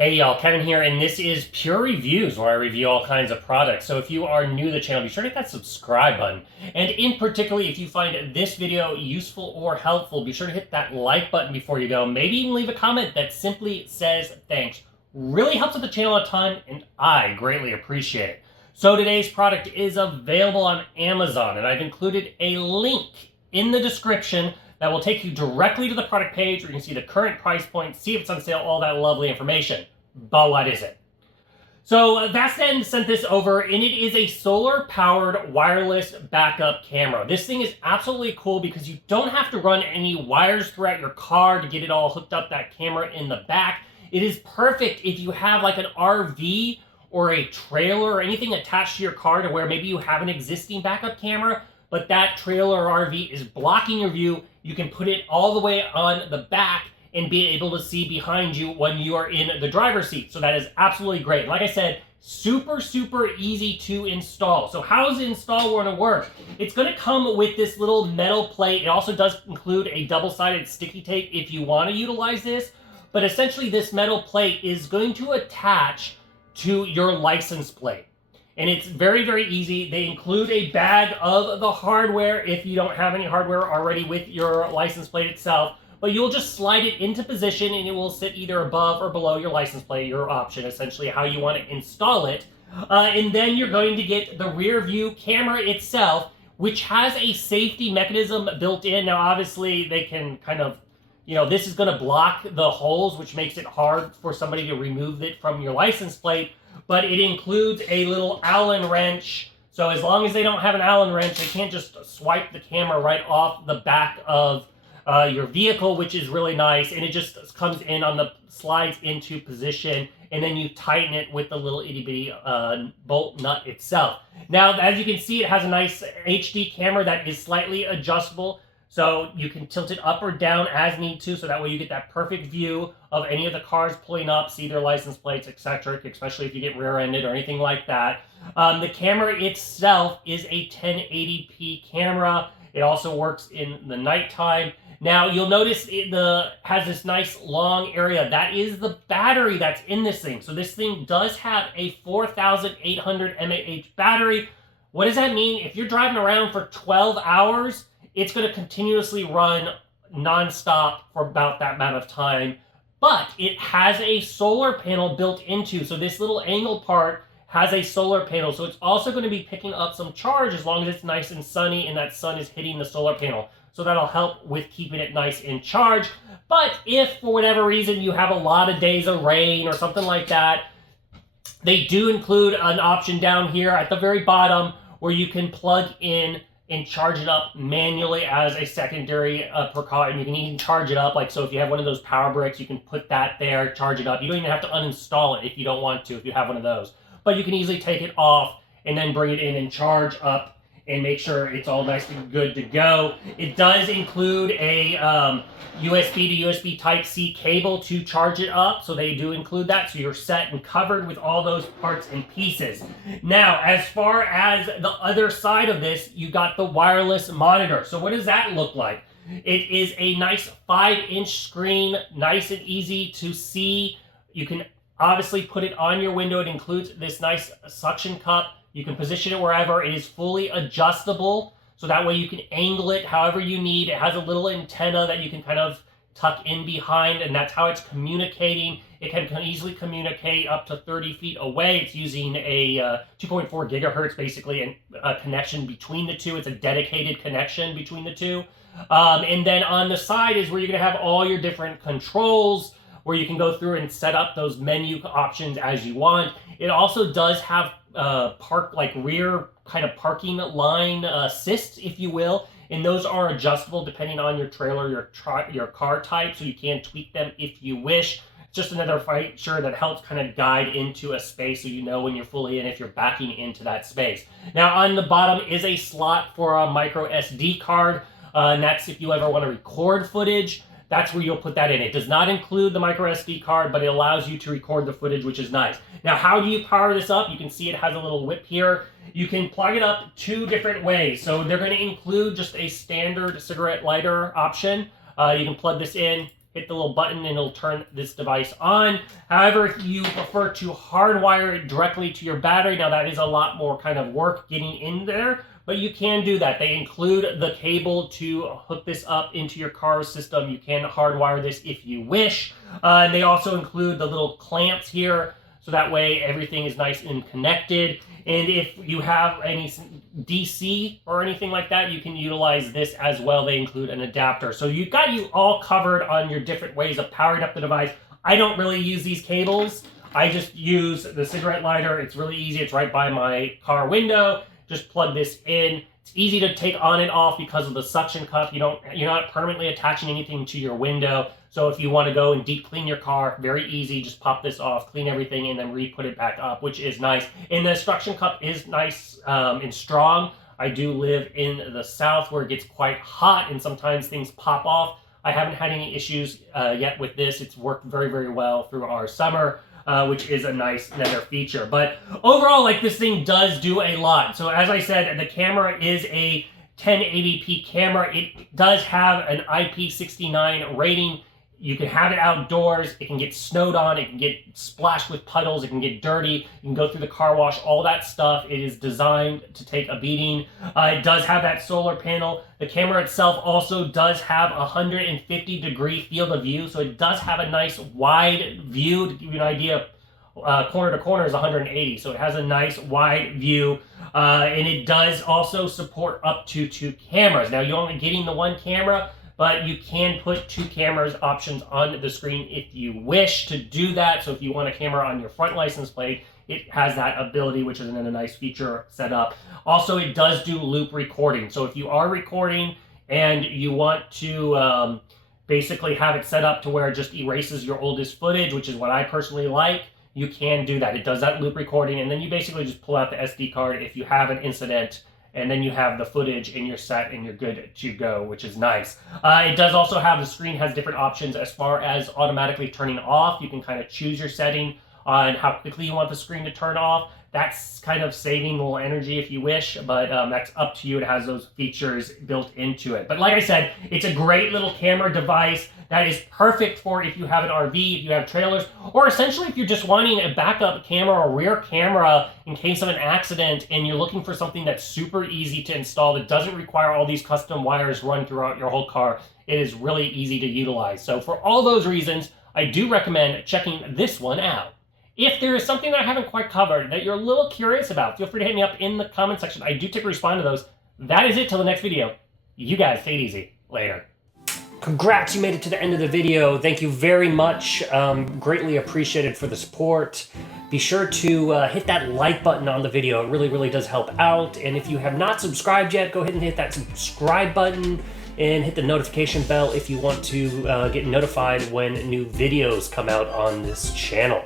Hey y'all, Kevin here, and this is Pure Reviews, where I review all kinds of products. So if you are new to the channel, be sure to hit that subscribe button. And in particular, if you find this video useful or helpful, be sure to hit that like button before you go. Maybe even leave a comment that simply says thanks. Really helps with the channel a ton, and I greatly appreciate it. So today's product is available on Amazon, and I've included a link in the description that will take you directly to the product page where you can see the current price point, see if it's on sale, all that lovely information. But what is it? So Vastend sent this over, and it is a solar-powered wireless backup camera. This thing is absolutely cool because you don't have to run any wires throughout your car to get it all hooked up, that camera in the back. It is perfect if you have like an RV or a trailer or anything attached to your car to where maybe you have an existing backup camera, but that trailer or RV is blocking your view. You can put it all the way on the back and be able to see behind you when you are in the driver's seat. So that is absolutely great. Like I said, super easy to install. So how is the install going to work? It's going to come with this little metal plate. It also does include a double-sided sticky tape if you want to utilize this. But essentially this metal plate is going to attach to your license plate. And it's very easy. They include a bag of the hardware if you don't have any hardware already with your license plate itself. But you'll just slide it into position and it will sit either above or below your license plate, your option, essentially how you want to install it. And then you're going to get the rear view camera itself, which has a safety mechanism built in. Now, obviously, they can kind of, this is going to block the holes, which makes it hard for somebody to remove it from your license plate. But it includes a little Allen wrench. So as long as they don't have an Allen wrench, they can't just swipe the camera right off the back of your vehicle, which is really nice. And it just comes in on the slides into position, and then you tighten it with the little itty bitty bolt nut itself. Now, as you can see, it has a nice HD camera that is slightly adjustable. So you can tilt it up or down as need to, so that way you get that perfect view of any of the cars pulling up, see their license plates, etc., especially if you get rear-ended or anything like that. The camera itself is a 1080p camera. It also works in the nighttime. Now, you'll notice it has this nice long area. That is the battery that's in this thing. So this thing does have a 4,800 mAh battery. What does that mean? If you're driving around for 12 hours, it's going to continuously run nonstop for about that amount of time. But it has a solar panel built into, so this little angle part has a solar panel. So it's also going to be picking up some charge as long as it's nice and sunny and that sun is hitting the solar panel. So that'll help with keeping it nice in charge. But if for whatever reason you have a lot of days of rain or something like that, they do include an option down here at the very bottom where you can plug in and charge it up manually as a secondary precaution. You can even charge it up, like, so if you have one of those power bricks, you can put that there, charge it up. You don't even have to uninstall it if you don't want to, if you have one of those. But you can easily take it off and then bring it in and charge up and make sure it's all nice and good to go. It does include a USB to USB Type-C cable to charge it up, so they do include that, so you're set and covered with all those parts and pieces. Now, as far as the other side of this, you got the wireless monitor. So what does that look like? It is a nice 5-inch screen, nice and easy to see. You can obviously put it on your window. It includes this nice suction cup. You can position it wherever. It is fully adjustable, so that way you can angle it however you need. It has a little antenna that you can kind of tuck in behind, and that's how it's communicating. It can easily communicate up to 30 feet away. It's using a 2.4 gigahertz, basically, a connection between the two. It's a dedicated connection between the two. And then on the side is where you're going to have all your different controls, where you can go through and set up those menu options as you want. It also does have rear kind of parking line assist, if you will, and those are adjustable depending on your trailer, your car type, so you can tweak them if you wish. It's just another feature that helps kind of guide into a space so you know when you're fully in, if you're backing into that space. Now, on the bottom is a slot for a micro SD card, and that's if you ever want to record footage. That's where you'll put that in. It does not include the micro SD card, but it allows you to record the footage, which is nice. Now, how do you power this up? You can see it has a little whip here. You can plug it up 2 different ways. So they're going to include just a standard cigarette lighter option. You can plug this in, hit the little button and it'll turn this device on. However, if you prefer to hardwire it directly to your battery, now that is a lot more kind of work getting in there, but you can do that. They include the cable to hook this up into your car system. You can hardwire this if you wish. And they also include the little clamps here, so that way everything is nice and connected. And if you have any DC or anything like that, you can utilize this as well. They include an adapter. So you've got you all covered on your different ways of powering up the device. I don't really use these cables. I just use the cigarette lighter. It's really easy. It's right by my car window. Just plug this in. It's easy to take on and off because of the suction cup. You're not permanently attaching anything to your window. So if you want to go and deep clean your car, very easy. Just pop this off, clean everything, and then re-put it back up, which is nice. And the suction cup is nice and strong. I do live in the South where it gets quite hot and sometimes things pop off. I haven't had any issues yet with this. It's worked very, very well through our summer. Which is a nice nether feature. But overall, like, this thing does do a lot. So as I said, the camera is a 1080p camera. It does have an IP69 rating. You can have it outdoors. It can get snowed on. It can get splashed with puddles. It can get dirty. You can go through the car wash, all that stuff. It is designed to take a beating. It does have that solar panel. The camera itself also does have a 150-degree field of view, so it does have a nice wide view. To give you an idea, corner to corner is 180, so it has a nice wide view. And it does also support up to 2 cameras. Now, you're only getting the 1 camera, but you can put 2 cameras options on the screen if you wish to do that. So if you want a camera on your front license plate, it has that ability, which is a nice feature set up. Also, it does do loop recording. So if you are recording and you want to basically have it set up to where it just erases your oldest footage, which is what I personally like, you can do that. It does that loop recording, and then you basically just pull out the SD card if you have an incident, and then you have the footage and you're set and you're good to go, which is nice. It does also have, the screen has different options as far as automatically turning off. You can kind of choose your setting on how quickly you want the screen to turn off. That's kind of saving a little energy if you wish, but that's up to you. It has those features built into it. But like I said, it's a great little camera device that is perfect for if you have an RV, if you have trailers, or essentially if you're just wanting a backup camera or rear camera in case of an accident and you're looking for something that's super easy to install that doesn't require all these custom wires run throughout your whole car. It is really easy to utilize. So for all those reasons, I do recommend checking this one out. If there is something that I haven't quite covered that you're a little curious about, feel free to hit me up in the comment section. I do take respond to those. That is it till the next video. You guys take it easy. Later. Congrats, you made it to the end of the video. Thank you very much. Greatly appreciated for the support. Be sure to hit that like button on the video. It really, really does help out. And if you have not subscribed yet, go ahead and hit that subscribe button and hit the notification bell if you want to get notified when new videos come out on this channel.